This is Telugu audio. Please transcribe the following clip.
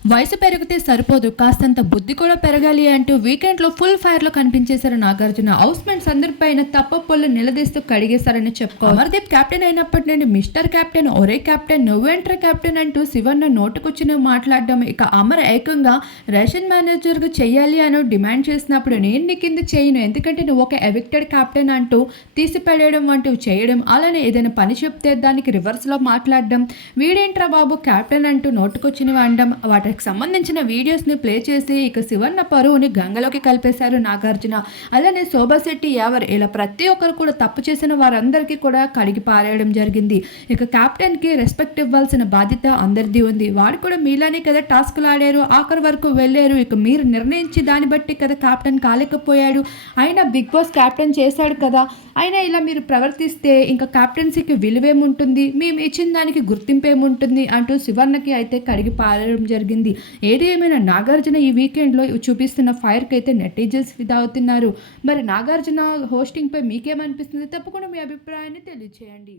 వయసు పెరిగితే సరిపోదు కాస్తంత బుద్ధి కూడా పెరగాలి అంటూ వీకెండ్లో ఫుల్ ఫైర్లో కనిపించేశారు నాగార్జున. హౌస్ మేట్స్ అందరిపైన తప్పొప్పులు నిలదీస్తూ కడిగేశారని చెప్పుకో అమర్దీప్ కెప్టెన్ అయినప్పటి నుండి మిస్టర్ కెప్టెన్ ఒరే కెప్టెన్ నువ్వేంట్రా కెప్టెన్ అంటూ శివన్న నోటుకొచ్చిన మాట్లాడడం ఇక అమర్ ఏకంగా రేషన్ మేనేజర్గా చెయ్యాలి అని డిమాండ్ చేసినప్పుడు నేను నీ కింద చేయను ఎందుకంటే నువ్వు ఒక ఎవిక్టెడ్ కెప్టెన్ అంటూ తీసిపడేయడం వంటివి చేయడం అలానే ఏదైనా పని చెప్తే దానికి రివర్స్లో మాట్లాడడం. వీడేంట్రా బాబు కెప్టెన్ అంటూ నోటుకొచ్చినవి అనడం వారికి సంబంధించిన వీడియోస్ని ప్లే చేసి ఇక శివన్న పరువుని గంగలోకి కలిపేశారు నాగార్జున. అలానే శోభాశెట్టి ఎవరు ఇలా ప్రతి ఒక్కరు కూడా తప్పు చేసిన వారందరికీ కూడా కడిగి పారేయడం జరిగింది. ఇక కెప్టెన్కి రెస్పెక్ట్ ఇవ్వాల్సిన బాధ్యత అందరిది ఉంది. వాడు కూడా మీలానే కదా టాస్క్లు ఆడారు ఆఖరి వరకు వెళ్ళారు. ఇక మీరు నిర్ణయించి దాన్ని బట్టి కదా కెప్టెన్ కాలేకపోయాడు. అయినా బిగ్ బాస్ కెప్టెన్ చేశాడు కదా. అయినా ఇలా మీరు ప్రవర్తిస్తే ఇంకా కెప్టెన్సీకి విలువేముంటుంది? మేము ఇచ్చిన దానికి గుర్తింపు ఏముంటుంది అంటూ శివర్ణకి అయితే కడిగి పారడం జరిగింది. ఏది ఏమైనా నాగార్జున ఈ వీకెండ్లో చూపిస్తున్న ఫైర్కి అయితే నెటిజన్స్ ఫిదా అవుతున్నారు. మరి నాగార్జున హోస్టింగ్పై మీకేమనిపిస్తుంది? తప్పకుండా మీ అభిప్రాయాన్ని తెలియచేయండి.